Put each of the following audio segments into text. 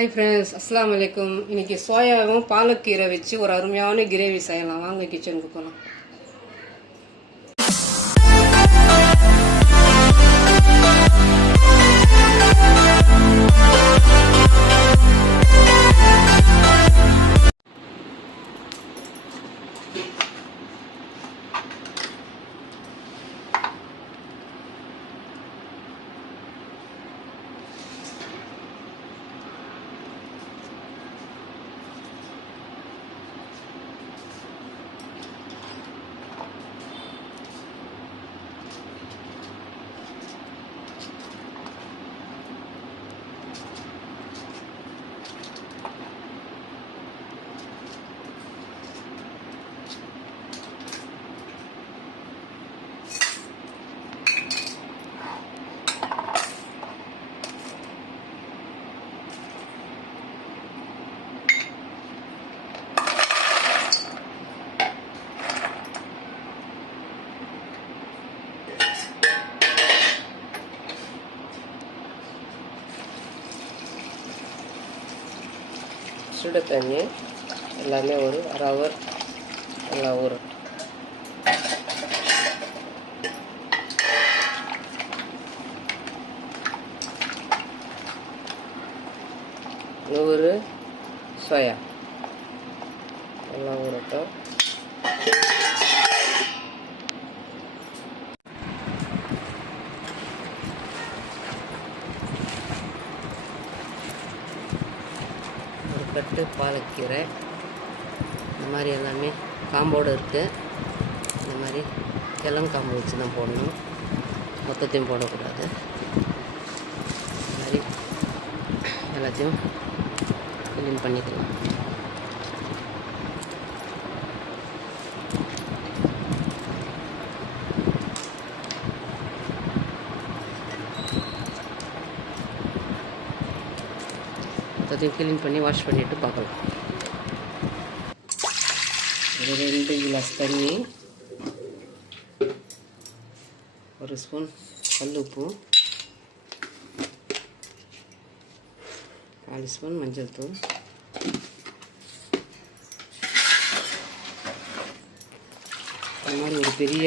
Hi friends, அஸ்ஸலாமு அலைக்கும். இன்றைக்கி சோயாவும் பாலக்கீரை வச்சு ஒரு அருமையான கிரேவி செய்யலாம். வாங்க கிச்சனுக்கு போகலாம். சுடு தண்ணி எல்லாமே ஒரு அரை ஹவர் நல்லா ஊறும். நூறு சோயா எல்லாம் ஊறட்டும். கட்டு பாலக்கீரை இந்த மாதிரி எல்லாமே காம்போடு இருக்குது. இந்த மாதிரி கிழங்காம்பு வச்சு தான் போடணும், மொத்தத்தையும் போடக்கூடாது. இந்த மாதிரி எல்லாத்தையும் க்ளீன் பண்ணிக்கலாம். அதையும் க்ளீன் பண்ணி வாஷ் பண்ணிவிட்டு பார்க்கலாம். ஒரு 2 கிளாஸ் தண்ணி, 1 ஸ்பூன் கல்லுப்பு, 4 ஸ்பூன் மஞ்சள் தூள், இந்த மாதிரி ஒரு பெரிய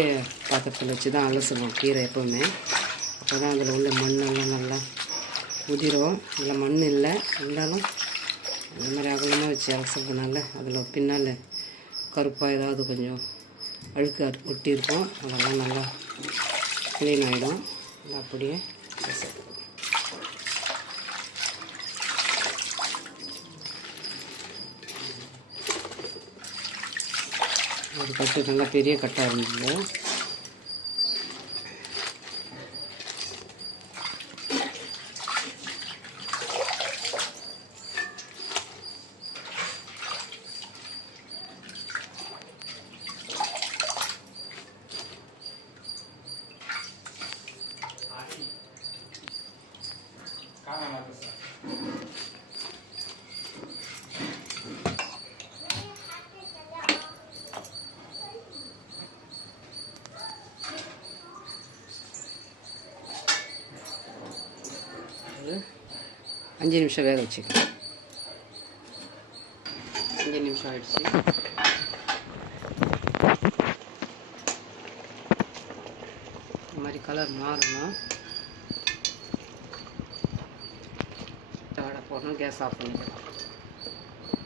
பாத்திரத்தில் வச்சு தான் அலசுவோம் கீரை எப்போவுமே. அப்போ தான் அதில் உள்ள மண்ணெல்லாம் நல்லா உதிரும். இல்லை மண் இல்லை இருந்தாலும் அந்த மாதிரி அகலமாக வச்சு அலசுறதுனால அதில் பின்னால் கருப்பாக ஏதாவது கொஞ்சம் அழுக்கு ஒட்டி இருக்கும், அதெல்லாம் நல்லா க்ளீன் ஆகிடும். அப்படியே ஒரு கட்டு நல்லா பெரிய கட்டாக இருந்தது. ஒரு 5 நிமிஷம் வேக வச்சுக்கலாம். 5 நிமிஷம் ஆயிடுச்சு. இந்த மாதிரி கலர் மாறணும். தடை போடணும், கேஸ் ஆஃப் பண்ணிக்கலாம்.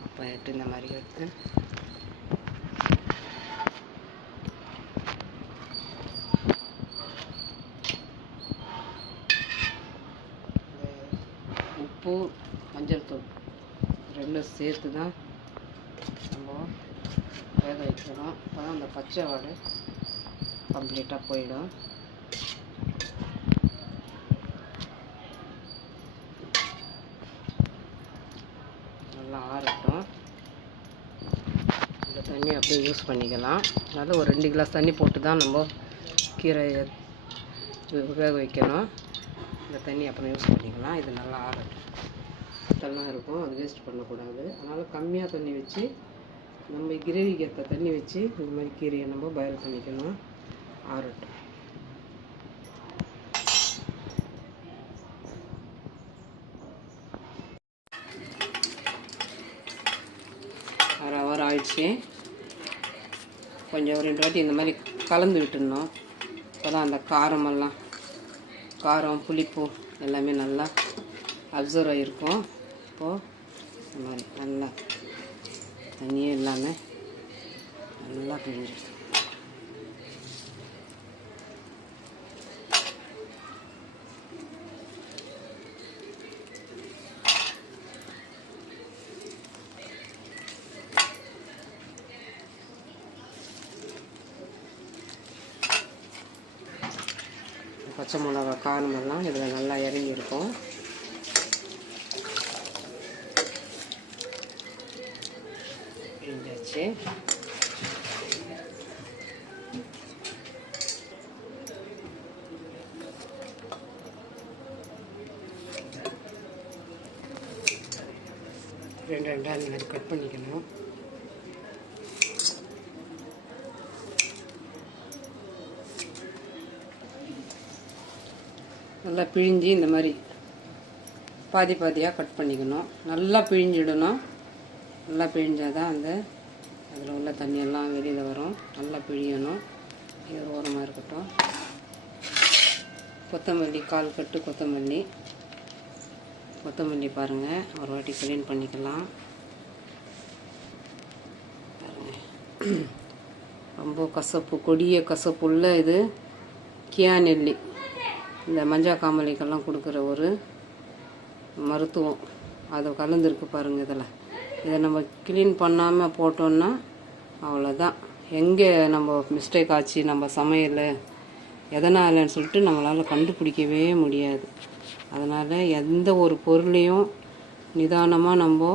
அப்போ இந்த மாதிரி எடுத்து உப்பு மஞ்சள் தூள் 2 சேர்த்து தான் நம்ம வேக வைக்கணும். அப்போ தான் அந்த பச்சை வாடை கம்ப்ளீட்டாக போயிடும். நல்லா ஆறட்டும். இந்த தண்ணி அப்படியே யூஸ் பண்ணிக்கலாம். அதனால் ஒரு 2 கிளாஸ் தண்ணி போட்டு தான் நம்ம கீரையை வேக வைக்கணும். இந்த தண்ணி அப்புறம் யூஸ் பண்ணிக்கலாம். இது நல்லா ஆறட்டும். இதெல்லாம் இருக்கும், அது வேஸ்ட் பண்ணக்கூடாது. அதனால் கம்மியாக தண்ணி வச்சு நம்ம கிரேவிக்கு ஏற்ற தண்ணி வச்சு இந்த மாதிரி கீரையை நம்ம பாயில் பண்ணிக்கணும். ஆறட்டும். ஆயிடுச்சு. கொஞ்சம் 2 வாட்டி இந்த மாதிரி கலந்து விட்டுடணும். அப்போ தான் அந்த காரம் புளிப்பு எல்லாமே நல்லா அப்சர்வ் ஆகிருக்கும். இப்போது இந்த மாதிரி நல்லா தண்ணியே இல்லாமல் நல்லா பிழிஞ்சு பச்சை மிளகா காரமெல்லாம் இதில் நல்லா இறங்கியிருக்கும். பிழிஞ்சாச்சு. ரெண்டாக அந்த மாதிரி கட் பண்ணிக்கணும். நல்லா பிழிஞ்சி இந்த மாதிரி பாதி பாதியாக கட் பண்ணிக்கணும். நல்லா பிழிஞ்சிடணும். நல்லா பிழிஞ்சால் தான் அதில் உள்ள தண்ணியெல்லாம் வெளியில் வரும். நல்லா பிழியணும். இது ஓரமாக இருக்கட்டும். கொத்தமல்லி 1/4 கட்டு கொத்தமல்லி பாருங்கள், ஒரு வாட்டி க்ளீன் பண்ணிக்கலாம். பாருங்கள், ரொம்ப கசப்பு, கொடிய கசப்புள்ள இது கியா நெல்லி. இந்த மஞ்சா காமாலைக்கெல்லாம் கொடுக்குற ஒரு மருத்துவம், அது கலந்துருக்கு பாருங்கள். இதை நம்ம க்ளீன் பண்ணாமல் போட்டோன்னா அவ்வளோதான். எங்கே நம்ம மிஸ்டேக் ஆச்சு நம்ம சமையல் எதனாலன்னு சொல்லிட்டு நம்மளால் கண்டுபிடிக்கவே முடியாது. அதனால் எந்த ஒரு பொருளையும் நிதானமாக நம்ம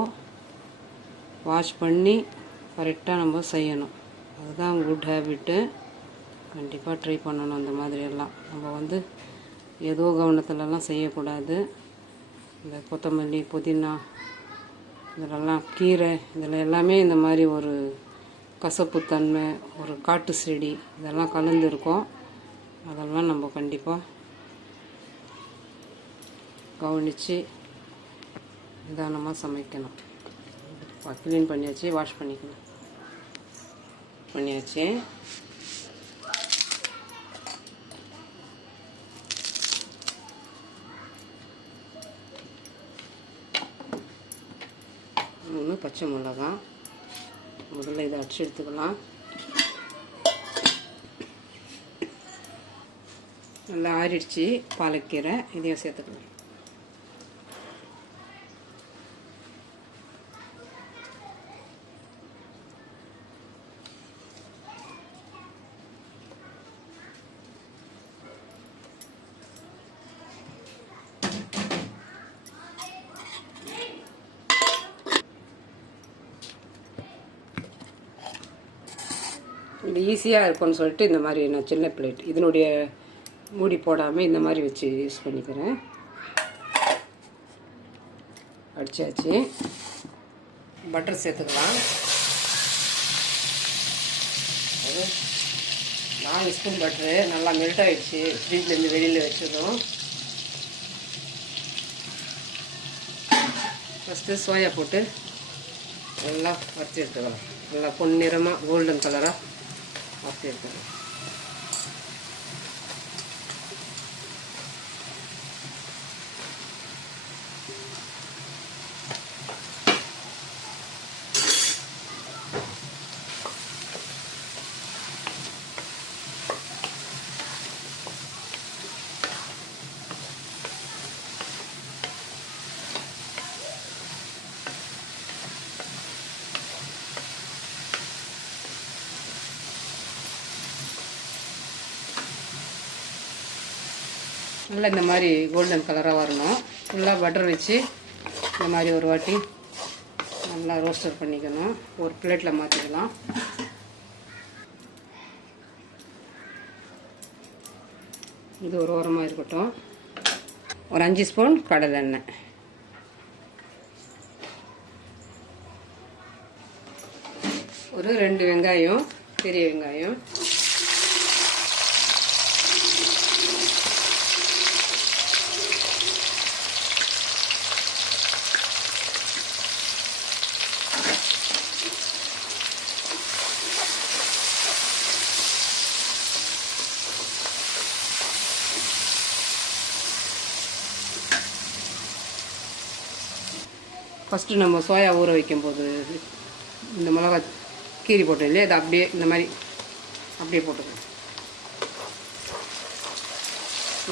வாஷ் பண்ணி கரெக்டாக நம்ம செய்யணும். அதுதான் குட் ஹேபிட்டு. கண்டிப்பாக ட்ரை பண்ணணும். அந்த மாதிரியெல்லாம் நம்ம ஏதோ கவனத்துலலாம் செய்யக்கூடாது. இந்த கொத்தமல்லி, புதினா, இதிலெல்லாம் கீரை, இதில் எல்லாமே இந்த மாதிரி ஒரு கசப்புத்தன்மை, ஒரு காட்டு செடி இதெல்லாம் கலந்துருக்கும். அதெல்லாம் நம்ம கண்டிப்பாக கவனித்து நிதானமாக சமைக்கணும். க்ளீன் பண்ணியாச்சு, வாஷ் பண்ணியாச்சு. பச்சை மிளகா முதல்ல இதை அடிச்சு எடுத்துக்கலாம். நல்லா ஆறிடுச்சு. பாலக்கீரை இதையும் சேர்த்துக்கலாம். இது ஈஸியாக இருக்கும்னு சொல்லிட்டு இந்த மாதிரி நான் சின்ன பிளேட் இதனுடைய மூடி போடாமல் இந்த மாதிரி வச்சு யூஸ் பண்ணிக்கிறேன். அடிச்சாச்சு. பட்டர் சேர்த்துக்கலாம். அது 4 ஸ்பூன் பட்டரு நல்லா மெல்ட் ஆகிடுச்சு. ஃப்ரிட்ஜ்லேருந்து வெளியில் வச்சதும் ஃபஸ்ட்டு சோயா போட்டு நல்லா வறுத்து எடுத்துக்கலாம். நல்லா பொன்னிறமாக கோல்டன் கலராக வறுத்து எடுத்துக்கலாம். நல்லா இந்த மாதிரி கோல்டன் கலராக வரணும். ஃபுல்லாக பட்டர் வச்சு இந்த மாதிரி ஒரு வாட்டி நல்லா ரோஸ்டர் பண்ணிக்கணும். ஒரு பிளேட்டில் மாற்றிக்கலாம். இது ஒரு ஓரமாக இருக்கட்டும். ஒரு 5 ஸ்பூன் கடலை எண்ணெய், ஒரு 2 வெங்காயம், பெரிய வெங்காயம், ஃபஸ்ட்டு நம்ம சோயா ஊற வைக்கும்போது இந்த மிளகா கீரி போட்டோம் இல்லையா, இது அப்படியே இந்த மாதிரி அப்படியே போட்டுக்கணும்.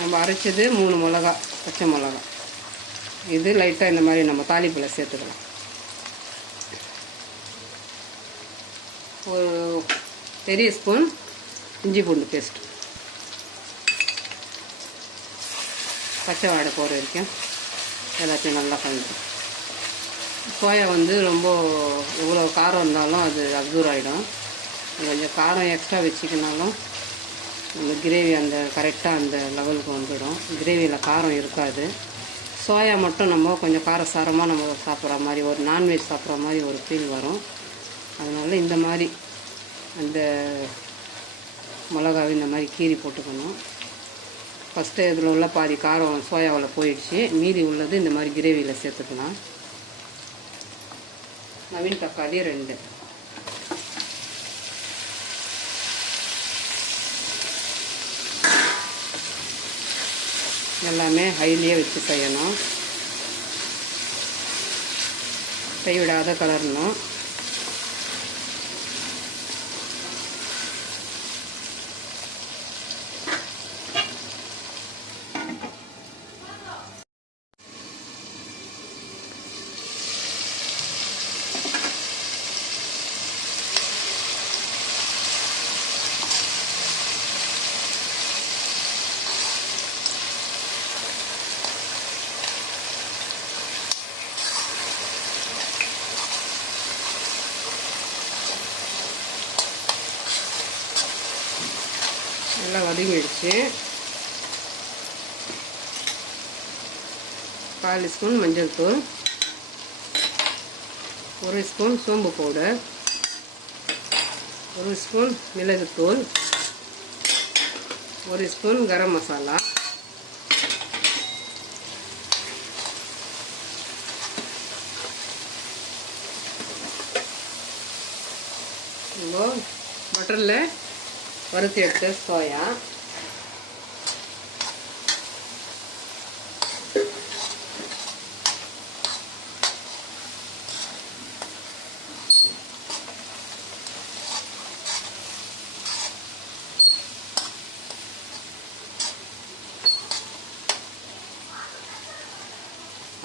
நம்ம அரைச்சது 3 மிளகா, பச்சை மிளகா. இது லைட்டாக இந்த மாதிரி நம்ம தாளிப்பில் சேர்த்துக்கலாம். ஒரு பெரிய ஸ்பூன் இஞ்சி பூண்டு பேஸ்ட், பச்சை வாடை போகிற வரைக்கும் எல்லாத்தையும் நல்லா கலந்து. சோயா வந்து ரொம்ப எவ்வளோ காரம் இருந்தாலும் அது அப்சர்வ் ஆகிடும். கொஞ்சம் காரம் எக்ஸ்ட்ரா வச்சுக்கினாலும் அந்த கிரேவி அந்த கரெக்டாக அந்த லெவலுக்கு வந்துடும். கிரேவியில் காரம் இருக்காது. சோயா மட்டும் நம்ம கொஞ்சம் காரசாரமாக நம்ம சாப்பிட்ற மாதிரி, ஒரு நான்வெஜ் சாப்பிட்ற மாதிரி ஒரு ஃபீல் வரும். அதனால் இந்த மாதிரி அந்த மிளகாவை இந்த மாதிரி கீரி போட்டுக்கணும். ஃபஸ்ட்டு இதில் உள்ள பாதி காரம் சோயாவில் போயிடுச்சு, மீதி உள்ளது இந்த மாதிரி கிரேவியில் சேர்த்துக்கலாம். நவீன் தக்காளி 2, எல்லாமே ஹைலியே வச்சு செய்யணும். கைவிடாத கலரணும். நல்லா வதங்கிடுச்சு. 1/4 ஸ்பூன் மஞ்சள் தூள், 1 ஸ்பூன் சோம்பு பவுடர், 1 ஸ்பூன் மிளகுத்தூள், 1 ஸ்பூன் கரம் மசாலா, பட்டரில் வறுத்து எடுத்த சோயா,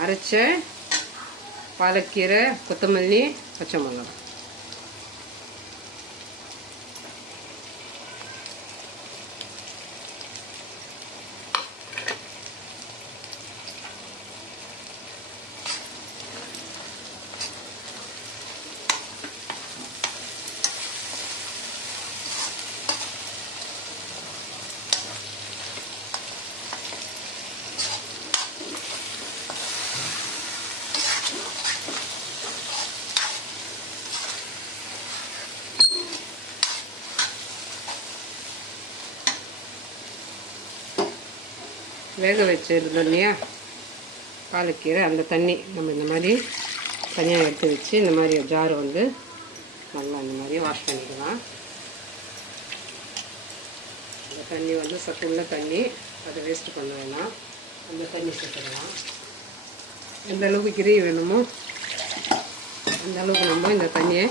அரைச்ச பாலக்கீரை, கொத்தமல்லி, பச்சை மிளகாய். வேக வச்சுருந்தோம் இல்லையா பாலக்கீரை, அந்த தண்ணி நம்ம இந்த மாதிரி தனியாக எடுத்து வச்சு இந்த மாதிரி ஜார் வந்து நல்லா இந்த மாதிரி வாஷ் பண்ணிக்கலாம். அந்த தண்ணி வந்து சத்துள்ள தண்ணி, அதை வேஸ்ட் பண்ண வேணாம். அந்த தண்ணி சேர்த்துக்கலாம். எந்த அளவுக்கு கிரேவி வேணுமோ அந்த அளவுக்கு நம்ம இந்த தண்ணியை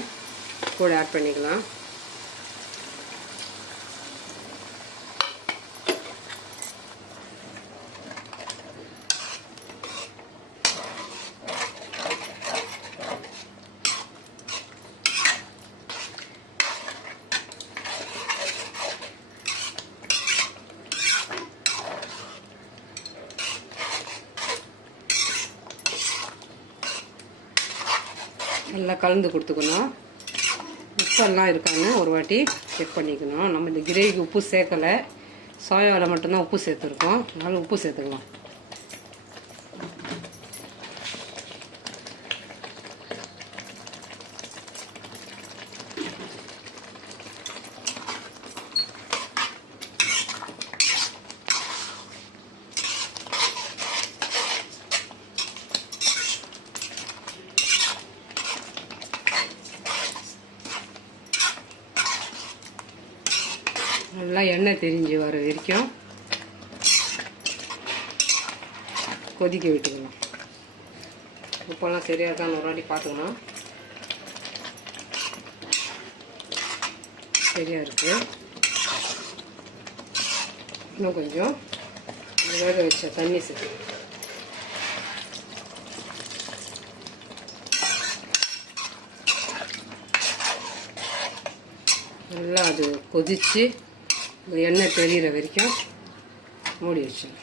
கூட ஆட் பண்ணிக்கலாம். நல்லா கலந்து கொடுத்துக்கணும். உப்பெல்லாம் இருக்கான்னு ஒரு வாட்டி செக் பண்ணிக்கணும். நம்ம இந்த கிரேவிக்கு உப்பு சேர்க்கலை, சோயாவில் மட்டும்தான் உப்பு சேர்த்துருக்கோம். அதனால் உப்பு சேர்த்துக்கலாம். நல்லா எண்ணெய் தெரிஞ்சு வர வரைக்கும் கொதிக்க விட்டுக்கலாம். உப்பெல்லாம் சரியாக இருக்கான்னு ஒரு வாட்டி பார்த்துக்கணும். சரியாக இருக்குது. இன்னும் கொஞ்சம் வேக வச்ச தண்ணி சேர்த்து நல்லா அது கொதித்து எண்ணெய் தெரிகிற வரைக்கும் மூடி வச்சிடணும்.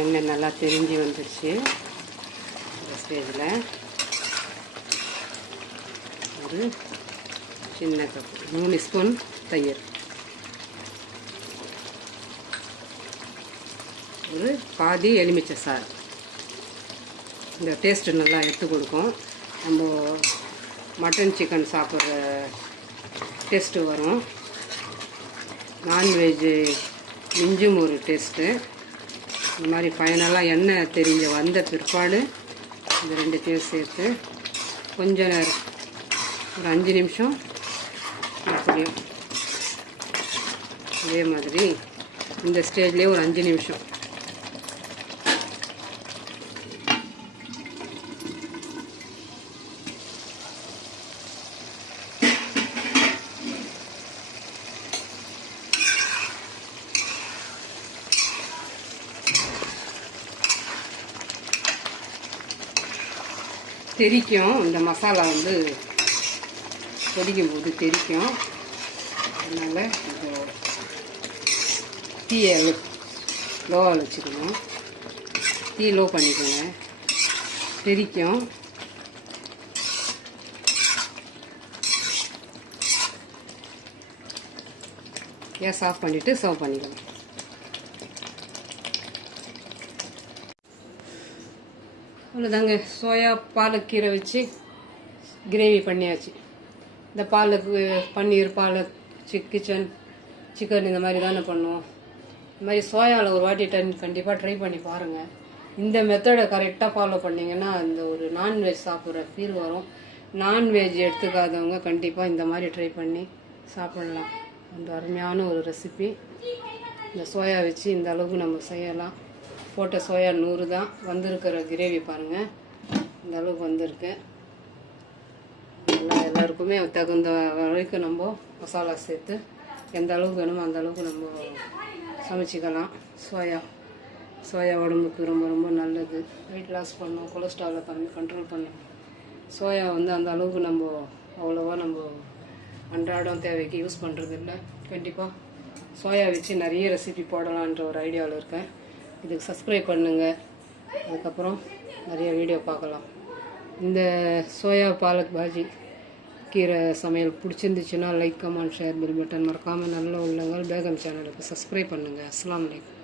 எண்ணெய் நல்லா தெரிஞ்சு வந்துடுச்சு. இந்த ஸ்டேஜில் ஒரு சின்ன கப் 3 ஸ்பூன் தயிர், ஒரு பாதி எலுமிச்சை சாறு. இந்த டேஸ்ட்டு நல்லா எடுத்து கொடுக்கும். நம்ம மட்டன் சிக்கன் சாப்பிட்ற டேஸ்ட்டு வரும். நான்வெஜ்ஜு மிஞ்சும் ஒரு டேஸ்ட்டு. இந்த மாதிரி ஃபைனலாக எண்ணெய் தெரிஞ்ச வந்த பிற்பாடு இந்த 2 சேர்த்து கொஞ்ச நேரம் ஒரு 5 நிமிஷம் அப்படியும் இதே மாதிரி இந்த ஸ்டேஜ்லேயே ஒரு 5 நிமிஷம் தெரிக்கும். இந்த மசாலா வந்து கொதிக்கும் போது தெரிக்கும். அதனால் இந்த தீயை லோவாக வச்சுக்கணும். தீ லோ பண்ணிக்கோங்க. தெரிக்கும். கேஸ் ஆஃப் பண்ணிவிட்டு சர்வ் பண்ணிக்கலாம். அவ்வளோதாங்க. சோயா பாலக்கீரை வச்சு கிரேவி பண்ணியாச்சு. இந்த பாலுக்கு பன்னீர், பாலக், சிக்கன் இந்த மாதிரி தானே பண்ணுவோம். இந்த மாதிரி சோயாவில் ஒரு வாட்டி கண்டிப்பாக ட்ரை பண்ணி பாருங்கள். இந்த மெத்தடை கரெக்டாக ஃபாலோ பண்ணிங்கன்னா அந்த ஒரு நான்வெஜ் சாப்பிட்ற ஃபீல் வரும். நான்வெஜ் எடுத்துக்காதவங்க கண்டிப்பாக இந்த மாதிரி ட்ரை பண்ணி சாப்பிடலாம். அந்த அருமையான ஒரு ரெசிபி. இந்த சோயா வச்சு இந்த அளவுக்கு நம்ம செய்யலாம். போட்ட சோயா 100 தான். வந்திருக்கிற கிரேவி பாருங்கள், இந்த அளவுக்கு வந்திருக்கு. நல்லா எல்லாருக்குமே தகுந்த வரைக்கும் நம்ம மசாலா சேர்த்து எந்த அளவுக்கு வேணுமோ அந்த அளவுக்கு நம்ம சமைச்சிக்கலாம். சோயா உடம்புக்கு ரொம்ப ரொம்ப நல்லது. வெயிட் லாஸ் பண்ணும், கொலஸ்ட்ராலை கண்ட்ரோல் பண்ணும். சோயா வந்து அந்த அளவுக்கு நம்ம அவ்வளோவா நம்ம அன்றாடம் தேவைக்கு யூஸ் பண்ணுறது இல்லை. கண்டிப்பாக சோயா வச்சு நிறைய ரெசிபி போடலான்ற ஒரு ஐடியாவில் இருக்கேன். இதுக்கு சப்ஸ்கிரைப் பண்ணுங்கள். அதுக்கப்புறம் நிறைய வீடியோ பார்க்கலாம். இந்த சோயா பாலக் பாஜி கீரை சமையல் பிடிச்சிருந்துச்சுன்னா like, comment, share, bell button மறக்காமல் நல்ல உள்ளங்கள் பேகம் சேனலுக்கு சப்ஸ்கிரைப் பண்ணுங்கள். அஸ்ஸலாமு அலைக்கும்.